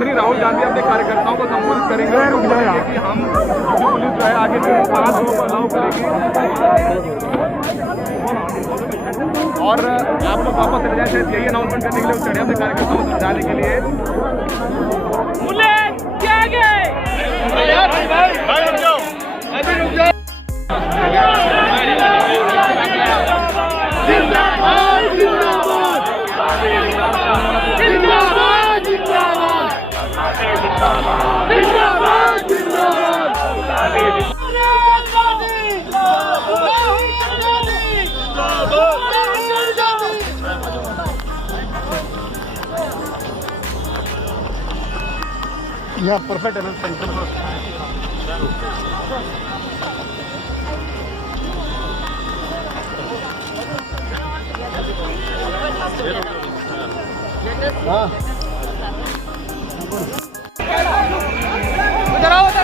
मुख्यमंत्री राहुल गांधी अपने कार्यकर्ताओं को संबोधित करेंगे कि हम पुलिस जो है आगे से 5 लोगों को अलाउ करेगी और आप लोग वापस चले जाए। शायद यही अनाउंसमेंट करने के लिए चढ़े अपने कार्यकर्ताओं को समझाने के लिए। Yeah, perfect. इधर आओ।